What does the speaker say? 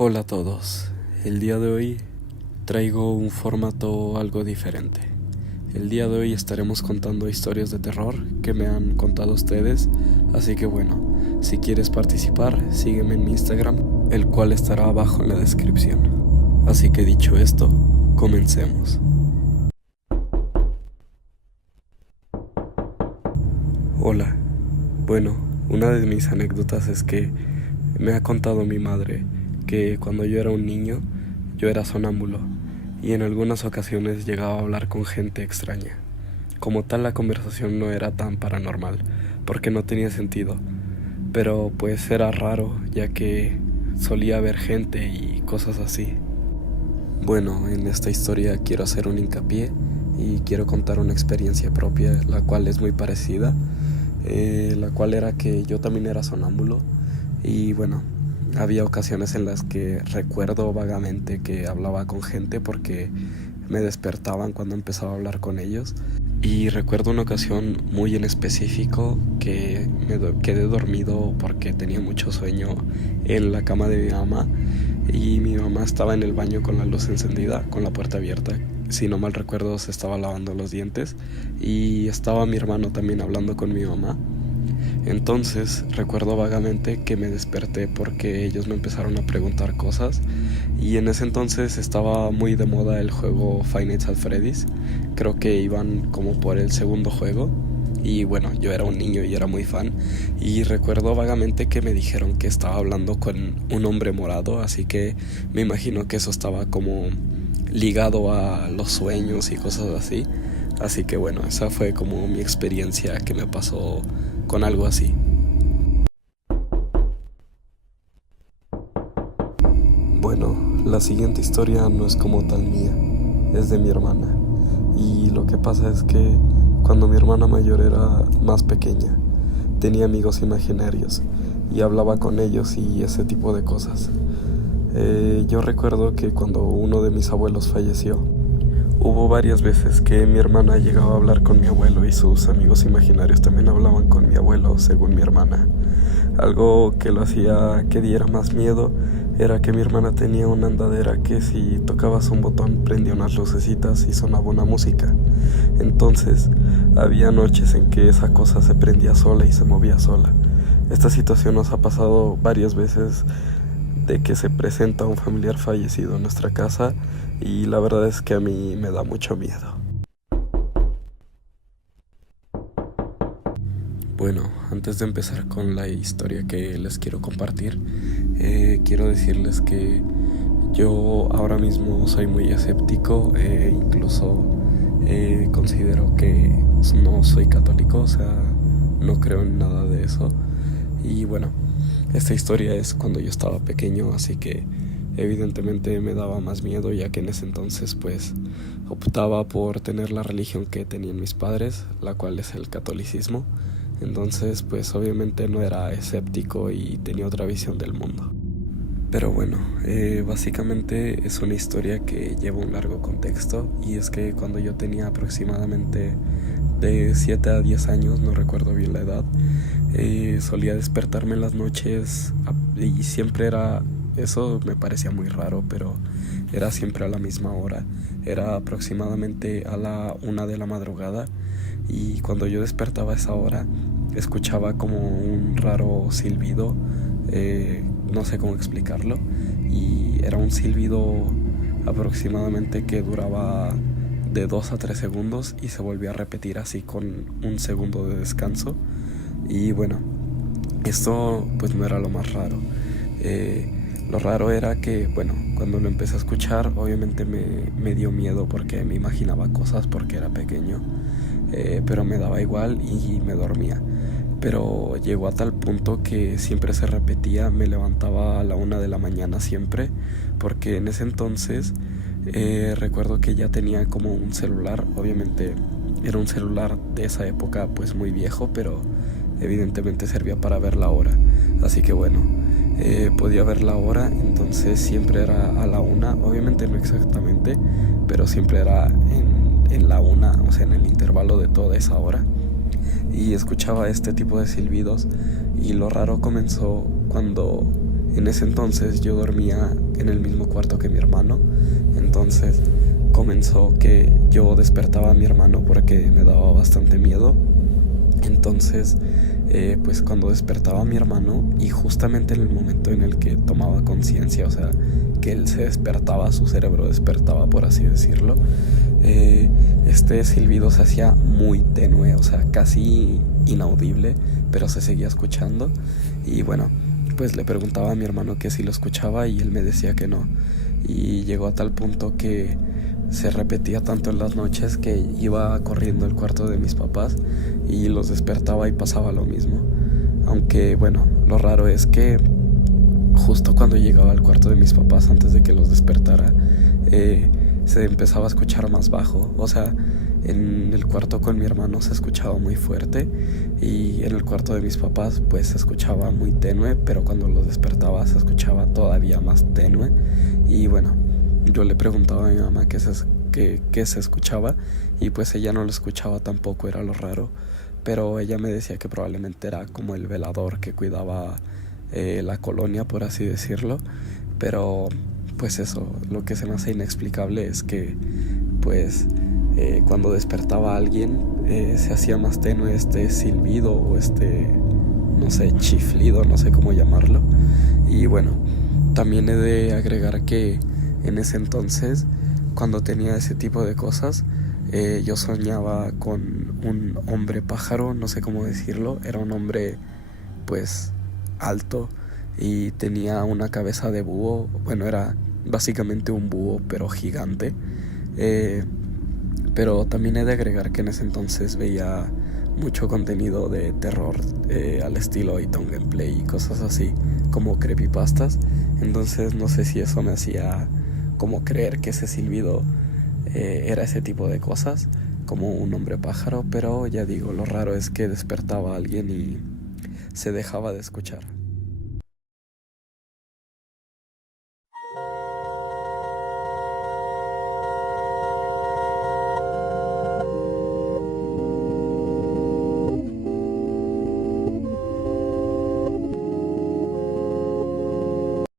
Hola a todos, el día de hoy traigo un formato algo diferente. El día de hoy estaremos contando historias de terror que me han contado ustedes, así que bueno, si quieres participar, sígueme en mi Instagram, el cual estará abajo en la descripción. Así que dicho esto, comencemos. Hola, bueno, una de mis anécdotas es que me ha contado mi madre que cuando yo era un niño, yo era sonámbulo y en algunas ocasiones llegaba a hablar con gente extraña. Como tal, la conversación no era tan paranormal, porque no tenía sentido, pero pues era raro, ya que solía haber gente y cosas así. Bueno, en esta historia quiero hacer un hincapié y quiero contar una experiencia propia, la cual es muy parecida, la cual era que yo también era sonámbulo y bueno, había ocasiones en las que recuerdo vagamente que hablaba con gente porque me despertaban cuando empezaba a hablar con ellos. Y recuerdo una ocasión muy en específico que quedé dormido porque tenía mucho sueño en la cama de mi mamá y mi mamá estaba en el baño con la luz encendida, con la puerta abierta. Si no mal recuerdo, se estaba lavando los dientes y estaba mi hermano también hablando con mi mamá. Entonces recuerdo vagamente que me desperté porque ellos me empezaron a preguntar cosas y en ese entonces estaba muy de moda el juego Five Nights at Freddy's. Creo que iban como por el segundo juego y bueno, yo era un niño y era muy fan y recuerdo vagamente que me dijeron que estaba hablando con un hombre morado, así que me imagino que eso estaba como ligado a los sueños y cosas así. Así que bueno, esa fue como mi experiencia que me pasó con algo así. Bueno, la siguiente historia no es como tal mía, es de mi hermana. Y lo que pasa es que cuando mi hermana mayor era más pequeña, tenía amigos imaginarios y hablaba con ellos y ese tipo de cosas. Yo recuerdo que cuando uno de mis abuelos falleció, hubo varias veces que mi hermana llegaba a hablar con mi abuelo y sus amigos imaginarios también hablaban con mi abuelo, según mi hermana. Algo que lo hacía que diera más miedo era que mi hermana tenía una andadera que si tocabas un botón prendía unas lucecitas y sonaba una música. Entonces, había noches en que esa cosa se prendía sola y se movía sola. Esta situación nos ha pasado varias veces de que se presenta un familiar fallecido en nuestra casa y la verdad es que a mí me da mucho miedo. Bueno, antes de empezar con la historia que les quiero compartir, quiero decirles que yo ahora mismo soy muy escéptico, incluso considero que no soy católico, o sea, no creo en nada de eso. Y bueno, esta historia es cuando yo estaba pequeño, así que evidentemente me daba más miedo, ya que en ese entonces pues optaba por tener la religión que tenían mis padres, la cual es el catolicismo. Entonces pues obviamente no era escéptico y tenía otra visión del mundo. Pero bueno, básicamente es una historia que lleva un largo contexto y es que cuando yo tenía aproximadamente de 7 a 10 años, no recuerdo bien la edad, solía despertarme en las noches y siempre era, eso me parecía muy raro, pero era siempre a la misma hora, era aproximadamente a la 1 de la madrugada y cuando yo despertaba a esa hora escuchaba como un raro silbido, no sé cómo explicarlo, y era un silbido aproximadamente que duraba de 2 a 3 segundos y se volvía a repetir así con un segundo de descanso. Y bueno, esto pues no era lo más raro. Lo raro era que, bueno, cuando lo empecé a escuchar, obviamente me dio miedo porque me imaginaba cosas porque era pequeño, pero me daba igual y me dormía. Pero llegó a tal punto que siempre se repetía, me levantaba a la 1 de la mañana siempre, porque en ese entonces recuerdo que ya tenía como un celular, obviamente era un celular de esa época pues muy viejo, pero evidentemente servía para ver la hora, así que bueno, podía ver la hora, entonces siempre era a la 1, obviamente no exactamente, pero siempre era en la 1, o sea en el intervalo de toda esa hora. Y escuchaba este tipo de silbidos y lo raro comenzó cuando En ese entonces yo dormía en el mismo cuarto que mi hermano. Entonces comenzó que yo despertaba a mi hermano porque me daba bastante miedo. Entonces pues cuando despertaba a mi hermano, y justamente en el momento en el que tomaba conciencia, o sea, que él se despertaba, su cerebro despertaba, por así decirlo, este silbido se hacía muy tenue, o sea, casi inaudible, pero se seguía escuchando. Y bueno, pues le preguntaba a mi hermano que si lo escuchaba y él me decía que no. Y llegó a tal punto que se repetía tanto en las noches que iba corriendo al cuarto de mis papás y los despertaba y pasaba lo mismo. Aunque bueno, lo raro es que justo cuando llegaba al cuarto de mis papás, antes de que los despertara, se empezaba a escuchar más bajo. O sea, en el cuarto con mi hermano se escuchaba muy fuerte, y en el cuarto de mis papás pues se escuchaba muy tenue, pero cuando los despertaba se escuchaba todavía más tenue. Y bueno, yo le preguntaba a mi mamá qué se escuchaba, y pues ella no lo escuchaba tampoco, era lo raro. Pero ella me decía que probablemente era como el velador que cuidaba la colonia, por así decirlo. Pero pues eso, lo que se me hace inexplicable es que pues cuando despertaba a alguien se hacía más tenue este silbido o no sé, chiflido, no sé cómo llamarlo. Y bueno, también he de agregar que en ese entonces, cuando tenía ese tipo de cosas, yo soñaba con un hombre pájaro, no sé cómo decirlo. Era un hombre pues alto y tenía una cabeza de búho. Bueno, era básicamente un búho pero gigante. Pero también he de agregar que en ese entonces veía mucho contenido de terror al estilo Iton Gameplay y cosas así, como creepypastas. Entonces no sé si eso me hacía como creer que ese silbido era ese tipo de cosas, como un hombre pájaro. Pero ya digo, lo raro es que despertaba a alguien y se dejaba de escuchar.